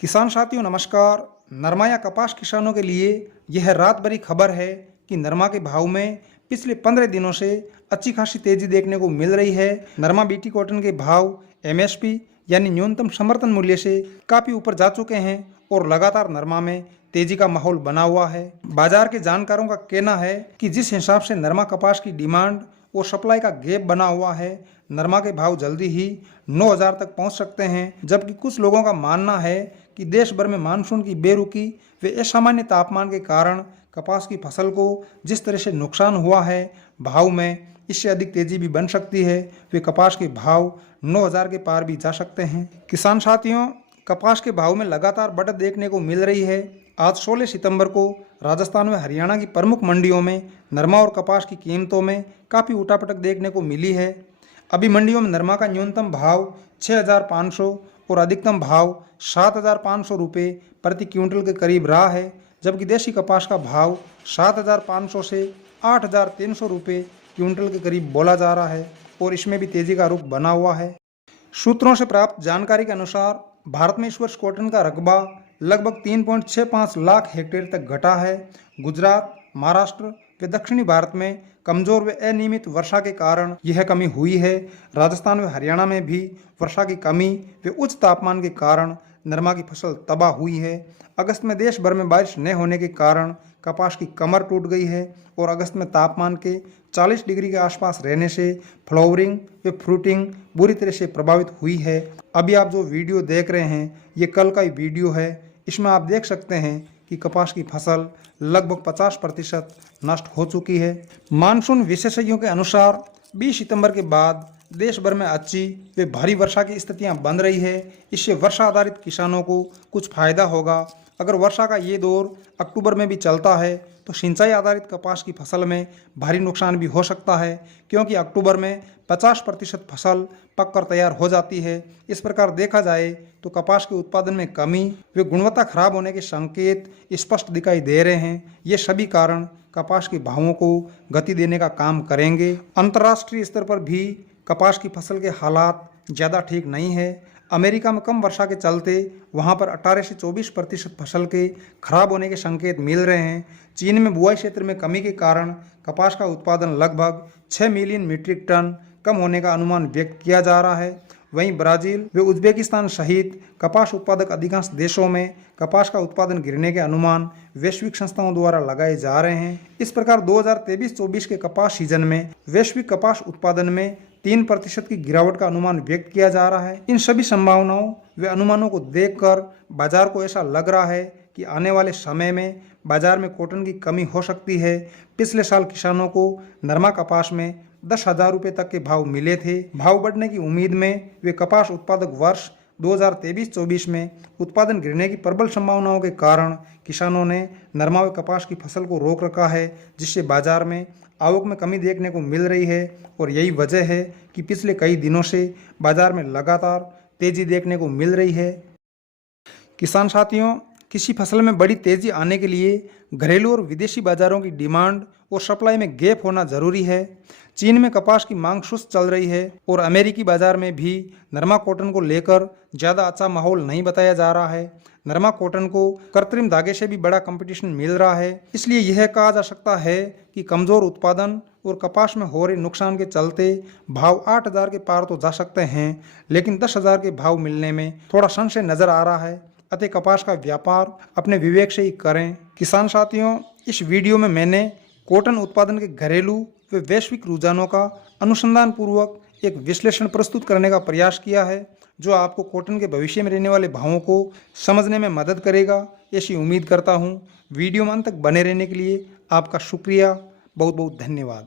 किसान साथियों नमस्कार। नरमा या कपास किसानों के लिए यह रात भरी खबर है कि नरमा के भाव में पिछले 15 दिनों से अच्छी खासी तेजी देखने को मिल रही है। नरमा बीटी कॉटन के भाव एमएसपी यानी न्यूनतम समर्थन मूल्य से काफी ऊपर जा चुके हैं और लगातार नरमा में तेजी का माहौल बना हुआ है। बाजार के जानकारों का कहना है कि जिस हिसाब से नरमा कपास की डिमांड और सप्लाई का गैप बना हुआ है, नरमा के भाव जल्दी ही 9,000 तक पहुंच सकते हैं। जबकि कुछ लोगों का मानना है कि देश भर में मानसून की बेरुखी व असामान्य तापमान के कारण कपास की फसल को जिस तरह से नुकसान हुआ है, भाव में इससे अधिक तेजी भी बन सकती है। वे कपास के भाव 9,000 के पार भी जा सकते हैं। किसान साथियों, कपास के भाव में लगातार बढ़त देखने को मिल रही है। आज 16 सितंबर को राजस्थान व हरियाणा की प्रमुख मंडियों में नरमा और कपास की कीमतों में काफ़ी उठापटक देखने को मिली है। अभी मंडियों में नरमा का न्यूनतम भाव 6,500 और अधिकतम भाव 7,500 रुपये प्रति क्विंटल के करीब रहा है। जबकि देशी कपास का भाव 7,500 से 8,300 रुपये क्विंटल के करीब बोला जा रहा है और इसमें भी तेजी का रुख बना हुआ है। सूत्रों से प्राप्त जानकारी के अनुसार भारत में इस वर्ष कॉटन का रकबा लगभग 3.65 लाख हेक्टेयर तक घटा है। गुजरात, महाराष्ट्र व दक्षिणी भारत में कमजोर व अनियमित वर्षा के कारण यह कमी हुई है। राजस्थान व हरियाणा में भी वर्षा की कमी व उच्च तापमान के कारण नरमा की फसल तबाह हुई है। अगस्त में देश भर में बारिश न होने के कारण कपास की कमर टूट गई है और अगस्त में तापमान के 40 डिग्री के आसपास रहने से फ्लावरिंग व फ्रूटिंग बुरी तरह से प्रभावित हुई है। अभी आप जो वीडियो देख रहे हैं ये कल का ही वीडियो है। इसमें आप देख सकते हैं कि कपास की फसल लगभग 50% नष्ट हो चुकी है। मानसून विशेषज्ञों के अनुसार 20 सितंबर के बाद देश भर में अच्छी व भारी वर्षा की स्थितियां बन रही है। इससे वर्षा आधारित किसानों को कुछ फायदा होगा। अगर वर्षा का ये दौर अक्टूबर में भी चलता है तो सिंचाई आधारित कपास की फसल में भारी नुकसान भी हो सकता है, क्योंकि अक्टूबर में 50% फसल पककर तैयार हो जाती है। इस प्रकार देखा जाए तो कपास के उत्पादन में कमी व गुणवत्ता खराब होने के संकेत स्पष्ट दिखाई दे रहे हैं। ये सभी कारण कपास के भावों को गति देने का काम करेंगे। अंतर्राष्ट्रीय स्तर पर भी कपास की फसल के हालात ज़्यादा ठीक नहीं है। अमेरिका में कम वर्षा के चलते वहां पर 18 से 24% फसल के खराब होने के संकेत मिल रहे हैं। चीन में बुआई क्षेत्र में कमी के कारण कपास का उत्पादन लगभग 6 मिलियन मीट्रिक टन कम होने का अनुमान व्यक्त किया जा रहा है। वहीं ब्राज़ील व उज्बेकिस्तान सहित कपास उत्पादक अधिकांश देशों में कपास का उत्पादन गिरने के अनुमान वैश्विक संस्थाओं द्वारा लगाए जा रहे हैं। इस प्रकार 2023-24 के कपास सीजन में वैश्विक कपास उत्पादन में 3% की गिरावट का अनुमान व्यक्त किया जा रहा है। इन सभी संभावनाओं व अनुमानों को देखकर बाजार को ऐसा लग रहा है कि आने वाले समय में बाजार में कॉटन की कमी हो सकती है। पिछले साल किसानों को नरमा कपास में 10,000 रुपये तक के भाव मिले थे। भाव बढ़ने की उम्मीद में वे कपास उत्पादक वर्ष 2023-24 में उत्पादन गिरने की प्रबल संभावनाओं के कारण किसानों ने नरमा व कपास की फसल को रोक रखा है, जिससे बाजार में आवक में कमी देखने को मिल रही है। और यही वजह है कि पिछले कई दिनों से बाजार में लगातार तेजी देखने को मिल रही है। किसान साथियों, किसी फसल में बड़ी तेजी आने के लिए घरेलू और विदेशी बाजारों की डिमांड और सप्लाई में गैप होना जरूरी है। चीन में कपास की मांग सुस्त चल रही है और अमेरिकी बाजार में भी नरमा कॉटन को लेकर ज़्यादा अच्छा माहौल नहीं बताया जा रहा है। नरमा कॉटन को कृत्रिम धागे से भी बड़ा कंपटीशन मिल रहा है। इसलिए यह कहा जा सकता है कि कमज़ोर उत्पादन और कपास में हो रहे नुकसान के चलते भाव 8,000 के पार तो जा सकते हैं, लेकिन 10,000 के भाव मिलने में थोड़ा संशय नजर आ रहा है। अतः कपास का व्यापार अपने विवेक से ही करें। किसान साथियों, इस वीडियो में मैंने कॉटन उत्पादन के घरेलू व वैश्विक रुझानों का अनुसंधान पूर्वक एक विश्लेषण प्रस्तुत करने का प्रयास किया है, जो आपको कॉटन के भविष्य में रहने वाले भावों को समझने में मदद करेगा, ऐसी उम्मीद करता हूँ। वीडियो में अंत तक बने रहने के लिए आपका शुक्रिया। बहुत बहुत धन्यवाद।